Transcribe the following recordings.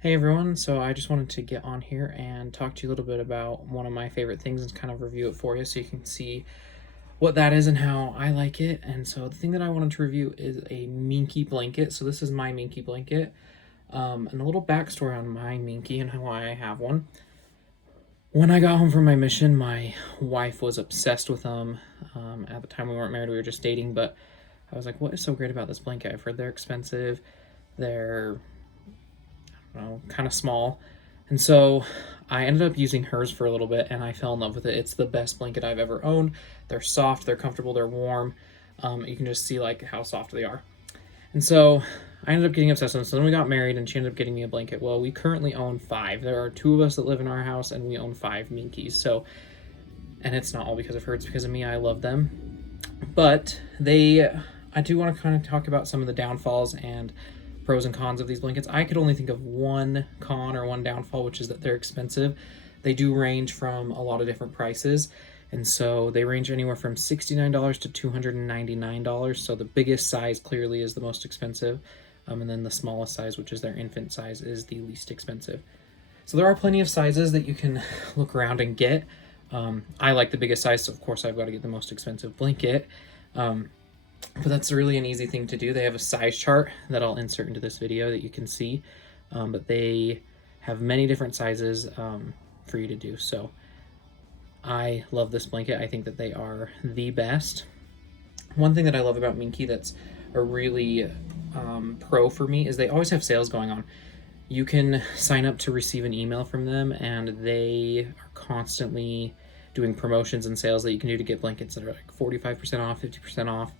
Hey everyone, so I just wanted to get on here and talk to you a little bit about one of my favorite things and kind of review it for you so you can see what that is and how I like it. And so the thing that I wanted to review is a Minky blanket. So this is my Minky blanket, and a little backstory on my Minky and why I have one. When I got home from my mission, my wife was obsessed with them. At the time we weren't married, we were just dating, but I was like, what is so great about this blanket? I've heard they're expensive. They're kind of small. And so I ended up using hers for a little bit and I fell in love with it. It's the best blanket I've ever owned. They're soft, they're comfortable, they're warm. You can just see like how soft they are. And so I ended up getting obsessed with them. So then we got married and she ended up getting me a blanket. Well, we currently own 5. There are 2 of us that live in our house and we own 5 Minkies. So, and it's not all because of her, it's because of me. I love them. But I do want to kind of talk about some of the downfalls and pros and cons of these blankets. I could only think of one con or one downfall, which is that they're expensive. They do range from a lot of different prices. And so they range anywhere from $69 to $299. So the biggest size clearly is the most expensive. And then the smallest size, which is their infant size, is the least expensive. So there are plenty of sizes that you can look around and get. I like the biggest size, so of course I've got to get the most expensive blanket. But that's really an easy thing to do. They have a size chart that I'll insert into this video that you can see. But they have many different sizes for you to do. So I love this blanket. I think that they are the best. One thing that I love about Minky that's a really pro for me is they always have sales going on. You can sign up to receive an email from them and they are constantly doing promotions and sales that you can do to get blankets that are like 45% off, 50% off,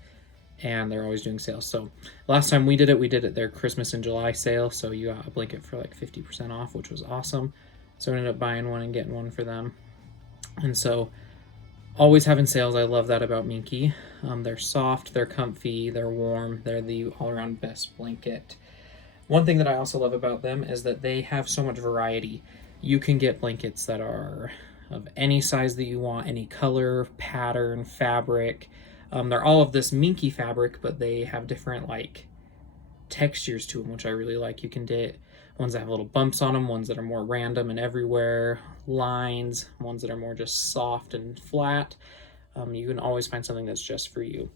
and they're always doing sales. So last time we did it their Christmas and July sale, so you got a blanket for like 50% off, which was awesome. So I ended up buying one and getting one for them. And so always having sales, I love that about Minky. They're soft, they're comfy, they're warm, they're the all-around best blanket. One thing that I also love about them is that they have so much variety. You can get blankets that are of any size that you want, any color, pattern, fabric. They're all of this Minky fabric, but they have different like textures to them, which I really like. You can get ones that have little bumps on them, ones that are more random and everywhere, lines, ones that are more just soft and flat. You can always find something that's just for you.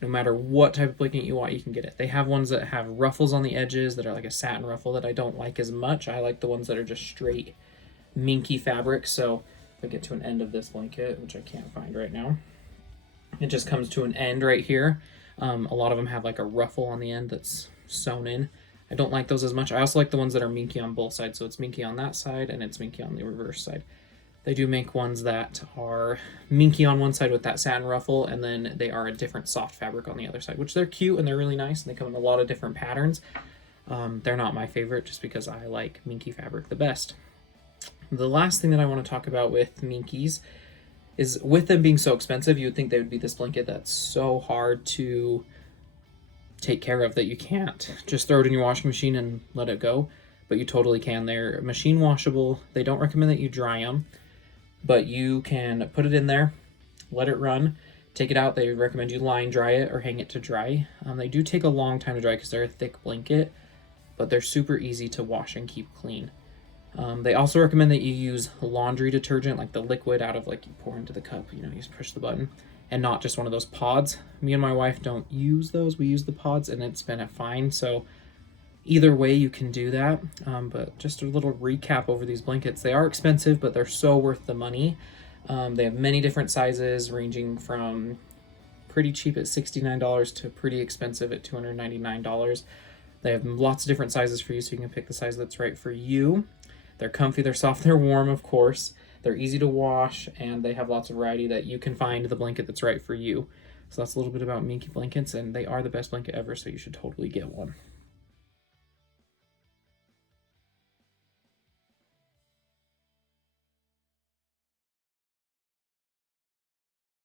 No matter what type of blanket you want, you can get it. They have ones that have ruffles on the edges that are like a satin ruffle that I don't like as much. I like the ones that are just straight Minky fabric. So if I get to an end of this blanket, which I can't find right now, it just comes to an end right here. A lot of them have like a ruffle on the end that's sewn in. I don't like those as much. I also like the ones that are Minky on both sides. So it's Minky on that side and it's Minky on the reverse side. They do make ones that are Minky on one side with that satin ruffle, and then they are a different soft fabric on the other side, which they're cute and they're really nice, and they come in a lot of different patterns. They're not my favorite just because I like Minky fabric the best. The last thing that I want to talk about with Minkies is with them being so expensive, you would think they would be this blanket that's so hard to take care of that you can't just throw it in your washing machine and let it go, but you totally can. They're machine washable. They don't recommend that you dry them, but you can put it in there, let it run, take it out. They recommend you line dry it or hang it to dry. They do take a long time to dry because they're a thick blanket, but they're super easy to wash and keep clean. They also recommend that you use laundry detergent, like the liquid out of like you pour into the cup, you just push the button, and not just one of those pods. Me and my wife don't use those. We use the pods and it's been fine. So either way you can do that. But just a little recap over these blankets. They are expensive, but they're so worth the money. They have many different sizes ranging from pretty cheap at $69 to pretty expensive at $299. They have lots of different sizes for you, so you can pick the size that's right for you. They're comfy, they're soft, they're warm, of course. They're easy to wash, and they have lots of variety that you can find the blanket that's right for you. So that's a little bit about Minky blankets, and they are the best blanket ever, so you should totally get one.